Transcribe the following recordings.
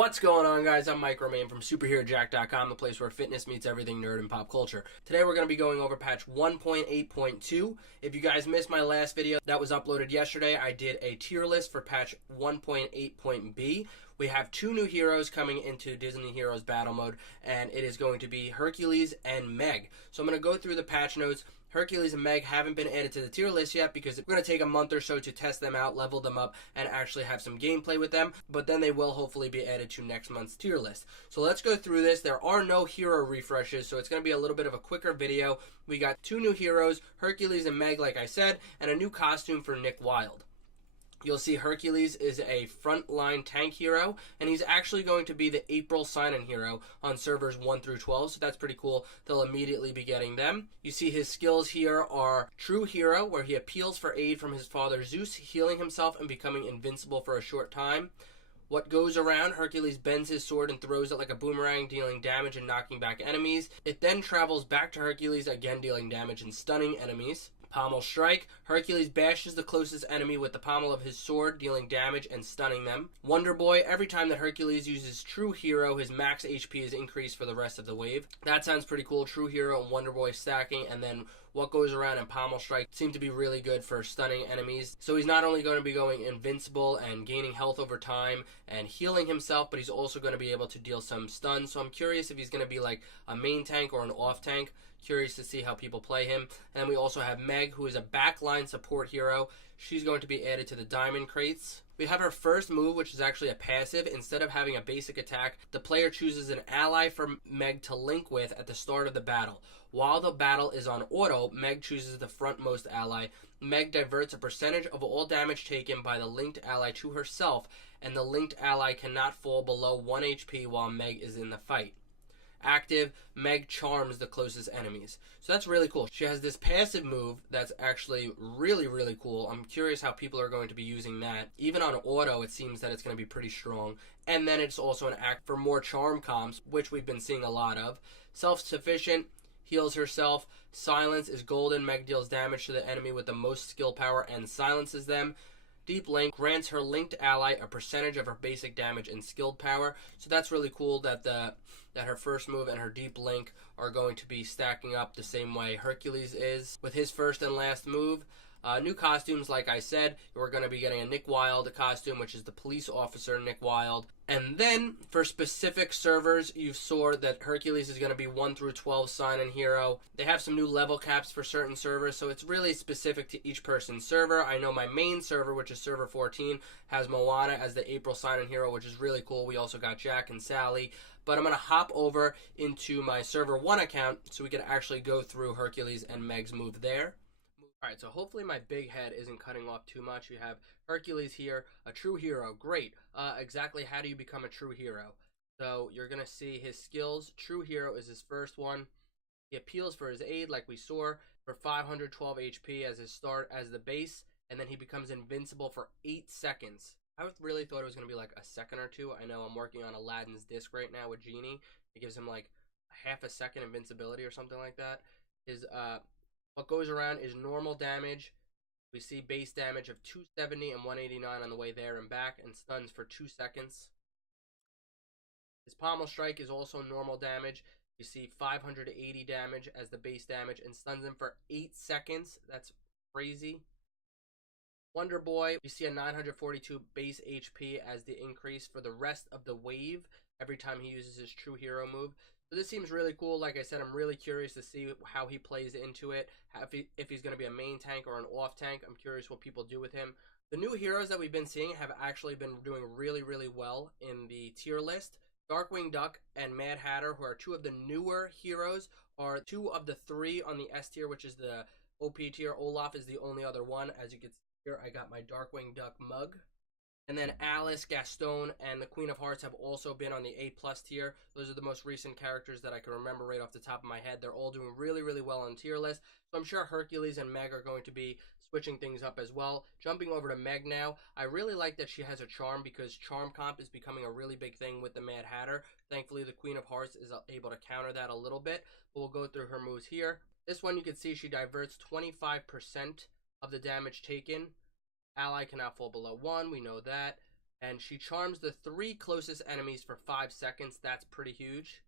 What's going on, guys? I'm Mike Romaine from SUPERHEROJACKED.com, the place where fitness meets everything nerd and pop culture. Today we're going to be going over patch 1.8.2. If you guys missed my last video that was uploaded yesterday, I did a tier list for patch 1.8.b. We have two new heroes coming into Disney Heroes Battle Mode, and it is going to be Hercules and Meg. So I'm going to go through the patch notes. Hercules and Meg haven't been added to the tier list yet because we're going to take a month or so to test them out, level them up, and actually have some gameplay with them. But then they will hopefully be added to next month's tier list. So let's go through this. There are no hero refreshes, so it's going to be a little bit of a quicker video. We got two new heroes, Hercules and Meg, like I said, and a new costume for Nick Wilde. You'll see Hercules is a frontline tank hero, and he's actually going to be the April sign-in hero on servers 1 through 12, so that's pretty cool. They'll immediately be getting them. You see his skills here are True Hero, where he appeals for aid from his father Zeus, healing himself and becoming invincible for a short time. What goes around, Hercules bends his sword and throws it like a boomerang, dealing damage and knocking back enemies. It then travels back to Hercules, again dealing damage and stunning enemies. Pommel Strike. Hercules bashes the closest enemy with the pommel of his sword, dealing damage and stunning them. Wonder Boy. Every time that Hercules uses True Hero, his max HP is increased for the rest of the wave. That sounds pretty cool. True Hero and Wonder Boy stacking, and then What Goes Around and Pommel Strike seem to be really good for stunning enemies. So he's not only going to be going invincible and gaining health over time and healing himself, but he's also going to be able to deal some stuns. So I'm curious if he's going to be like a main tank or an off tank. Curious to see how people play him. And then we also have Meg, who is a backline support hero. She's going to be added to the diamond crates. We have her first move, which is actually a passive. Instead of having a basic attack, the player chooses an ally for Meg to link with at the start of the battle. While the battle is on auto, Meg chooses the frontmost ally. Meg diverts a percentage of all damage taken by the linked ally to herself, and the linked ally cannot fall below 1 HP while Meg is in the fight. Active, Meg charms the closest enemies. So that's really cool. She has this passive move that's actually really, really cool. I'm curious how people are going to be using that. Even on auto, it seems that it's going to be pretty strong. And then it's also an act for more charm comps, which we've been seeing a lot of. Self-sufficient, heals herself. Silence is golden. Meg deals damage to the enemy with the most skill power and silences them. Deep Link grants her linked ally a percentage of her basic damage and skilled power. So that's really cool that her first move and her Deep Link are going to be stacking up the same way Hercules is with his first and last move. New costumes, like I said, we're going to be getting a Nick Wilde costume, which is the police officer Nick Wilde. And then, for specific servers, you saw that Hercules is going to be 1 through 12 sign-in hero. They have some new level caps for certain servers, so it's really specific to each person's server. I know my main server, which is server 14, has Moana as the April sign-in hero, which is really cool. We also got Jack and Sally. But I'm going to hop over into my server 1 account so we can actually go through Hercules and Meg's move there. Alright, so hopefully my big head isn't cutting off too much. You have Hercules here, a true hero. Great. Exactly how do you become a true hero? So you're going to see his skills. True hero is his first one. He appeals for his aid, like we saw, for 512 HP as his start as the base, and then he becomes invincible for 8 seconds. I really thought it was going to be like a second or two. I know I'm working on Aladdin's disc right now with Genie. It gives him like half a second invincibility or something like that. His What Goes Around is normal damage. We see base damage of 270 and 189 on the way there and back, and stuns for 2 seconds. His Pommel Strike is also normal damage. You see 580 damage as the base damage, and stuns him for 8 seconds. That's crazy. Wonder Boy, we see a 942 base HP as the increase for the rest of the wave every time he uses his True Hero move. So this seems really cool. Like I said, I'm really curious to see how he plays into it, if he's going to be a main tank or an off tank. I'm curious what people do with him. The new heroes that we've been seeing have actually been doing really, really well in the tier list. Darkwing Duck and Mad Hatter, who are two of the newer heroes, are 2 of the 3 on the S tier, which is the OP tier. Olaf is the only other one. As you can see here, I got my Darkwing Duck mug. And then Alice, Gaston, and the Queen of Hearts have also been on the A+ tier. Those are the most recent characters that I can remember right off the top of my head. They're all doing really, really well on tier list. So I'm sure Hercules and Meg are going to be switching things up as well. Jumping over to Meg now, I really like that she has a charm because charm comp is becoming a really big thing with the Mad Hatter. Thankfully, the Queen of Hearts is able to counter that a little bit. But we'll go through her moves here. This one you can see she diverts 25% of the damage taken. Ally cannot fall below 1, we know that. And she charms the 3 closest enemies for 5 seconds. That's pretty huge.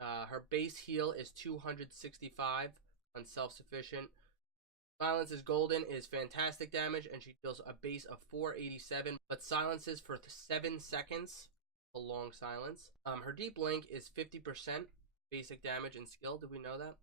Her base heal is 265 on self-sufficient. Silence is golden, is fantastic damage, and she deals a base of 487, but silences for 7 seconds. A long silence. Her deep link is 50% basic damage and skill. Did we know that?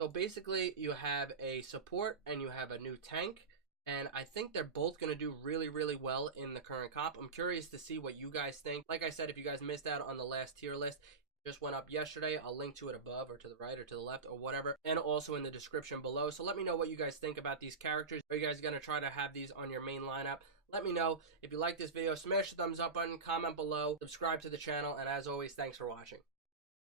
So basically, you have a support and you have a new tank. And I think they're both going to do really, really well in the current comp. I'm curious to see what you guys think. Like I said, if you guys missed out on the last tier list, just went up yesterday. I'll link to it above or to the right or to the left or whatever. And also in the description below. So let me know what you guys think about these characters. Are you guys going to try to have these on your main lineup? Let me know. If you like this video, smash the thumbs up button, comment below, subscribe to the channel. And as always, thanks for watching.